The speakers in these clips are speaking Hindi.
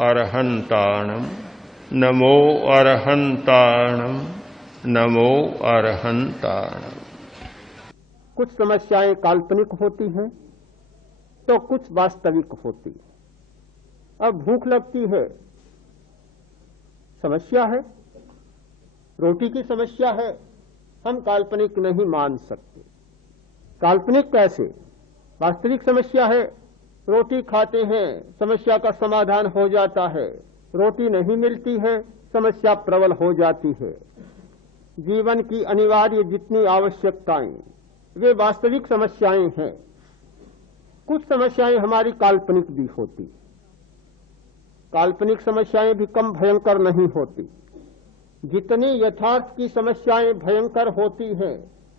अरहंताणम नमो अरहंताणम नमो अरहंताणम। कुछ समस्याएं काल्पनिक होती हैं तो कुछ वास्तविक होती है। अब भूख लगती है, समस्या है, रोटी की समस्या है, हम काल्पनिक नहीं मान सकते। काल्पनिक कैसे? वास्तविक समस्या है, रोटी खाते हैं, समस्या का समाधान हो जाता है। रोटी नहीं मिलती है, समस्या प्रबल हो जाती है। जीवन की अनिवार्य जितनी आवश्यकताएं वे वास्तविक समस्याएं हैं। कुछ समस्याएं हमारी काल्पनिक भी होती, काल्पनिक समस्याएं भी कम भयंकर नहीं होती। जितनी यथार्थ की समस्याएं भयंकर होती हैं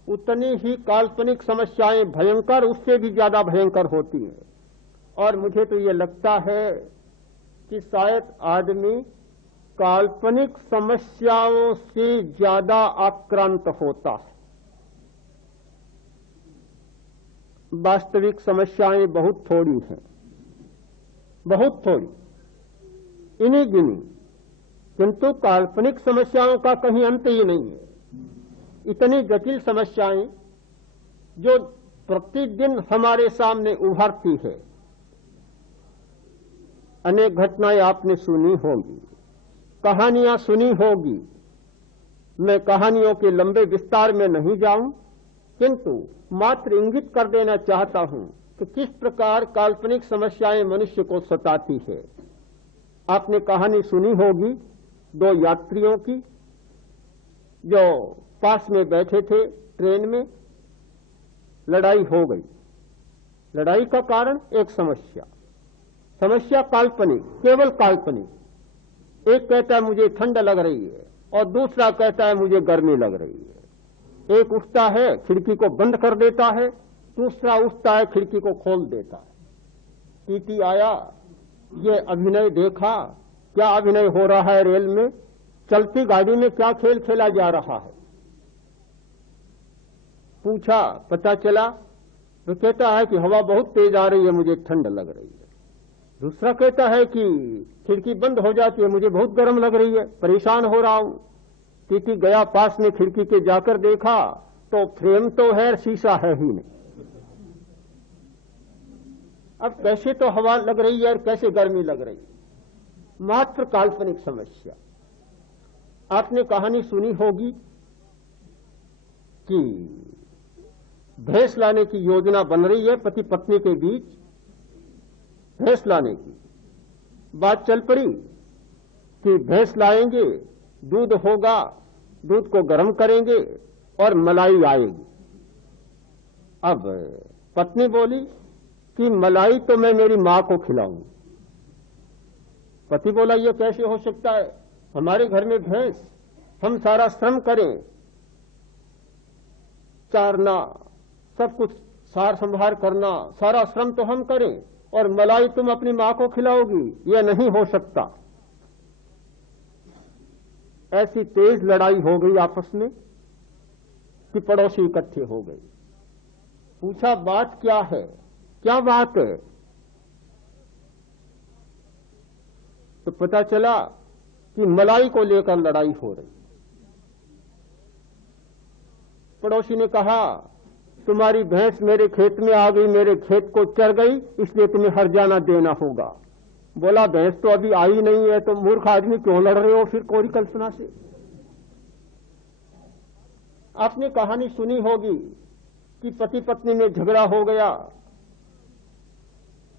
उतनी ही काल्पनिक समस्याएं भयंकर, उससे भी ज्यादा भयंकर होती हैं। और मुझे तो ये लगता है कि शायद आदमी काल्पनिक समस्याओं से ज्यादा आक्रांत होता है। वास्तविक समस्याएं बहुत थोड़ी हैं, बहुत थोड़ी, इन्हीं गिनी, किंतु काल्पनिक समस्याओं का कहीं अंत ही नहीं है। इतनी जटिल समस्याएं जो प्रतिदिन हमारे सामने उभरती है। अनेक घटनाएं आपने सुनी होंगी, कहानियां सुनी होगी। मैं कहानियों के लंबे विस्तार में नहीं जाऊं, किंतु मात्र इंगित कर देना चाहता हूं कि किस प्रकार काल्पनिक समस्याएं मनुष्य को सताती है। आपने कहानी सुनी होगी दो यात्रियों की जो पास में बैठे थे ट्रेन में, लड़ाई हो गई। लड़ाई का कारण एक समस्या, समस्या काल्पनिक, केवल काल्पनिक। एक कहता है मुझे ठंड लग रही है और दूसरा कहता है मुझे गर्मी लग रही है। एक उठता है खिड़की को बंद कर देता है, दूसरा उठता है खिड़की को खोल देता है। टीटी आया, ये अभिनय देखा, क्या अभिनय हो रहा है रेल में, चलती गाड़ी में क्या खेल खेला जा रहा है। पूछा, पता चला, तो कहता है कि हवा बहुत तेज आ रही है, मुझे ठंड लग रही है। दूसरा कहता है कि खिड़की बंद हो जाती है, मुझे बहुत गर्म लग रही है, परेशान हो रहा हूं। टीटी गया, पास में खिड़की के जाकर देखा तो फ्रेम तो है, शीशा है ही नहीं। अब कैसे तो हवा लग रही है और कैसे गर्मी लग रही है, मात्र काल्पनिक समस्या। आपने कहानी सुनी होगी कि भैंस लाने की योजना बन रही है पति पत्नी के बीच। भैंस लाने की बात चल पड़ी कि भैंस लाएंगे, दूध होगा, दूध को गर्म करेंगे और मलाई आएगी। अब पत्नी बोली कि मलाई तो मैं मेरी मां को खिलाऊंगी। पति बोला ये कैसे हो सकता है, हमारे घर में भैंस, हम सारा श्रम करें, चारना, सब कुछ सार संभार करना, सारा श्रम तो हम करें और मलाई तुम अपनी मां को खिलाओगी, यह नहीं हो सकता। ऐसी तेज लड़ाई हो गई आपस में कि पड़ोसी इकट्ठे हो गए। पूछा बात क्या है, क्या बात है? तो पता चला कि मलाई को लेकर लड़ाई हो रही। पड़ोसी ने कहा तुम्हारी भैंस मेरे खेत में आ गई, मेरे खेत को चर गई, इसलिए तुम्हें हर्जाना देना होगा। बोला भैंस तो अभी आई नहीं है, तो मूर्ख आदमी क्यों लड़ रहे हो फिर कोरी कल्पना से। आपने कहानी सुनी होगी कि पति पत्नी में झगड़ा हो गया।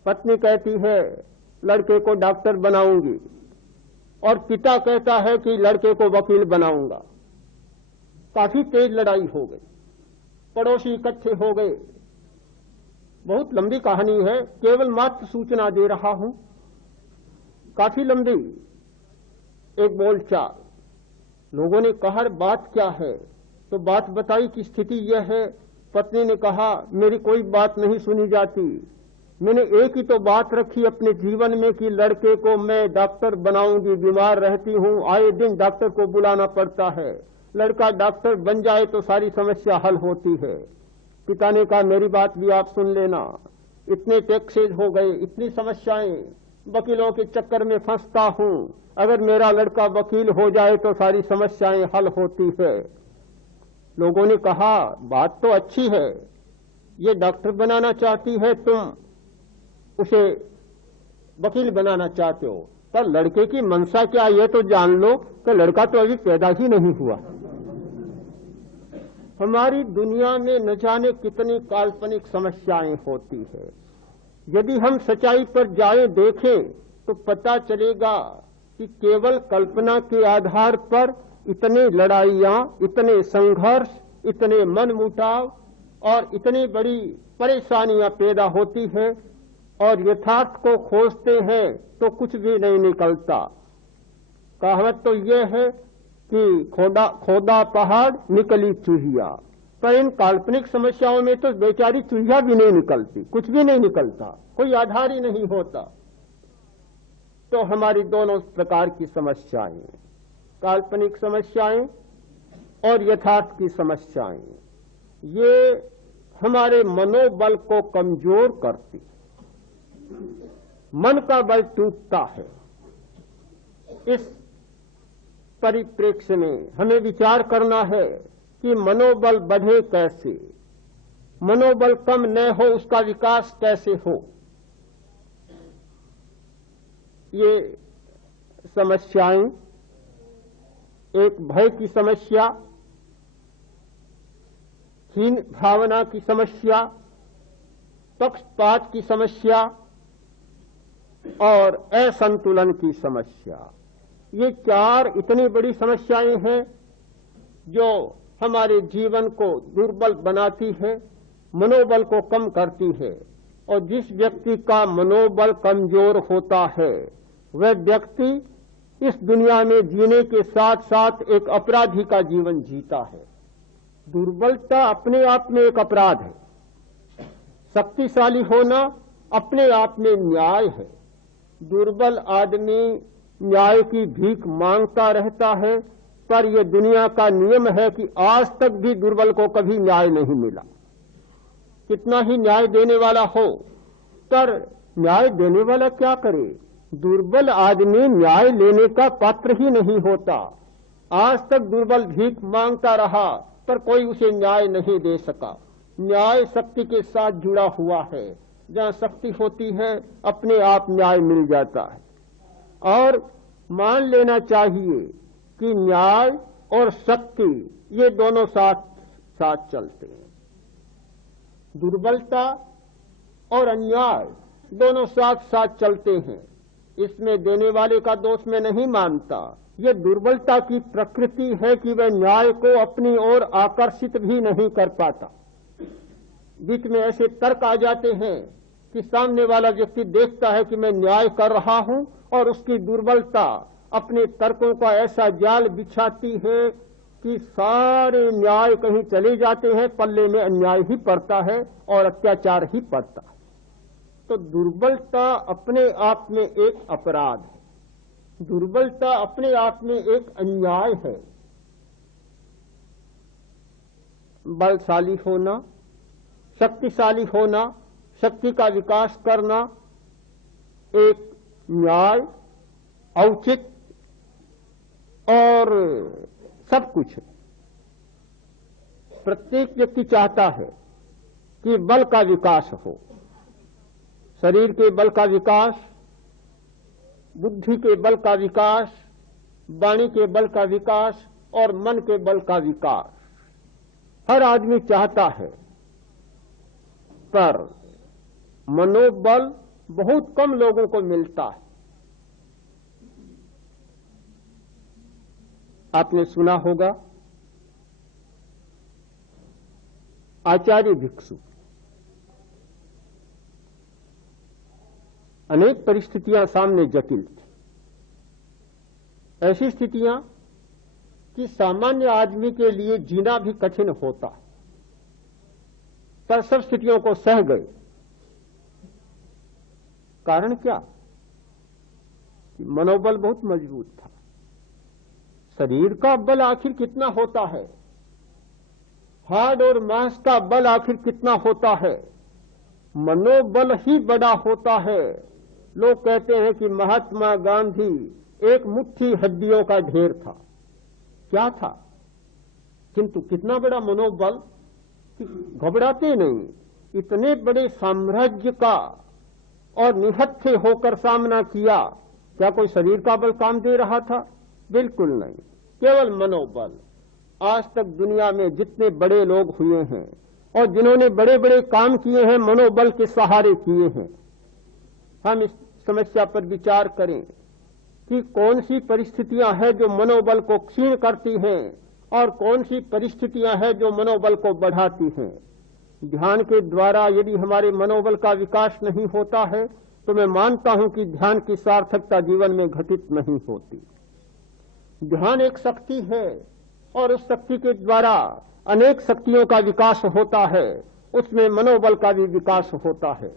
पत्नी कहती है लड़के को डॉक्टर बनाऊंगी और पिता कहता है कि लड़के को वकील बनाऊंगा। काफी तेज लड़ाई हो गई, पड़ोसी इकट्ठे हो गए। बहुत लंबी कहानी है, केवल मात्र सूचना दे रहा हूं, काफी लंबी। एक बोलचाल, लोगों ने कहा बात क्या है, तो बात बताई कि स्थिति यह है। पत्नी ने कहा मेरी कोई बात नहीं सुनी जाती, मैंने एक ही तो बात रखी अपने जीवन में कि लड़के को मैं डॉक्टर बनाऊंगी, बीमार रहती हूं, आए दिन डॉक्टर को बुलाना पड़ता है, लड़का डॉक्टर बन जाए तो सारी समस्या हल होती है। पिता ने कहा मेरी बात भी आप सुन लेना, इतने टैक्सेज हो गए, इतनी समस्याएं, वकीलों के चक्कर में फंसता हूं, अगर मेरा लड़का वकील हो जाए तो सारी समस्याएं हल होती है। लोगों ने कहा बात तो अच्छी है, ये डॉक्टर बनाना चाहती है, तुम उसे वकील बनाना चाहते हो, पर लड़के की मंशा क्या ये तो जान लो कि लड़का तो अभी पैदा ही नहीं हुआ। हमारी दुनिया में न जाने कितनी काल्पनिक समस्याएं होती है। यदि हम सच्चाई पर जाएं देखें तो पता चलेगा कि केवल कल्पना के आधार पर इतने लड़ाइयां, इतने संघर्ष, इतने मनमुटाव और इतनी बड़ी परेशानियां पैदा होती है, और यथार्थ को खोजते हैं तो कुछ भी नहीं निकलता। कहावत तो यह है कि खोदा पहाड़ निकली चूहिया, पर इन काल्पनिक समस्याओं में तो बेचारी चूहिया भी नहीं निकलती, कुछ भी नहीं निकलता, कोई आधार ही नहीं होता। तो हमारी दोनों प्रकार की समस्याएं, काल्पनिक समस्याएं और यथार्थ की समस्याएं, ये हमारे मनोबल को कमजोर करती, मन का बल टूटता है। इस परिप्रेक्ष्य में हमें विचार करना है कि मनोबल बढ़े कैसे, मनोबल कम न हो उसका विकास कैसे हो। ये समस्याएं, एक भय की समस्या, हीन भावना की समस्या, पक्षपात की समस्या और असंतुलन की समस्या, ये चार इतनी बड़ी समस्याएं हैं जो हमारे जीवन को दुर्बल बनाती है, मनोबल को कम करती है। और जिस व्यक्ति का मनोबल कमजोर होता है वह व्यक्ति इस दुनिया में जीने के साथ साथ एक अपराधी का जीवन जीता है। दुर्बलता अपने आप में एक अपराध है, शक्तिशाली होना अपने आप में न्याय है। दुर्बल आदमी न्याय की भीख मांगता रहता है, पर यह दुनिया का नियम है कि आज तक भी दुर्बल को कभी न्याय नहीं मिला। कितना ही न्याय देने वाला हो, पर न्याय देने वाला क्या करे? दुर्बल आदमी न्याय लेने का पात्र ही नहीं होता। आज तक दुर्बल भीख मांगता रहा, पर कोई उसे न्याय नहीं दे सका। न्याय शक्ति के साथ जुड़ा हुआ है, जहां शक्ति होती है अपने आप न्याय मिल जाता है। और मान लेना चाहिए कि न्याय और शक्ति ये दोनों साथ साथ चलते हैं। दुर्बलता और अन्याय दोनों साथ साथ चलते हैं। इसमें देने वाले का दोष मैं नहीं मानता। ये दुर्बलता की प्रकृति है कि वह न्याय को अपनी ओर आकर्षित भी नहीं कर पाता। बीच में ऐसे तर्क आ जाते हैं कि सामने वाला व्यक्ति देखता है कि मैं न्याय कर रहा हूं, और उसकी दुर्बलता अपने तर्कों का ऐसा जाल बिछाती है कि सारे न्याय कहीं चले जाते हैं, पल्ले में अन्याय ही पड़ता है और अत्याचार ही पड़ता है। तो दुर्बलता अपने आप में एक अपराध है, दुर्बलता अपने आप में एक अन्याय है। बलशाली होना, शक्तिशाली होना, शक्ति का विकास करना एक न्याय, औचित्य और सब कुछ है। प्रत्येक व्यक्ति चाहता है कि बल का विकास हो, शरीर के बल का विकास, बुद्धि के बल का विकास, वाणी के बल का विकास और मन के बल का विकास हर आदमी चाहता है। पर मनोबल बहुत कम लोगों को मिलता है। आपने सुना होगा आचार्य भिक्षु, अनेक परिस्थितियां सामने जटिल थी। ऐसी स्थितियां कि सामान्य आदमी के लिए जीना भी कठिन होता है, पर सब स्थितियों को सह गए। कारण क्या? कि मनोबल बहुत मजबूत था। शरीर का बल आखिर कितना होता है, हाड़ और मांस का बल आखिर कितना होता है? मनोबल ही बड़ा होता है। लोग कहते हैं कि महात्मा गांधी एक मुट्ठी हड्डियों का ढेर था। क्या था? किंतु कितना बड़ा मनोबल, घबराते नहीं, इतने बड़े साम्राज्य का और निहत्थे होकर सामना किया। क्या कोई शरीर का बल काम दे रहा था? बिल्कुल नहीं, केवल मनोबल। आज तक दुनिया में जितने बड़े लोग हुए हैं और जिन्होंने बड़े बड़े काम किए हैं, मनोबल के सहारे किए हैं। हम इस समस्या पर विचार करें कि कौन सी परिस्थितियां हैं जो मनोबल को क्षीण करती हैं और कौन सी परिस्थितियां हैं जो मनोबल को बढ़ाती हैं। ध्यान के द्वारा यदि हमारे मनोबल का विकास नहीं होता है तो मैं मानता हूं कि ध्यान की सार्थकता जीवन में घटित नहीं होती। ध्यान एक शक्ति है और उस शक्ति के द्वारा अनेक शक्तियों का विकास होता है, उसमें मनोबल का भी विकास होता है।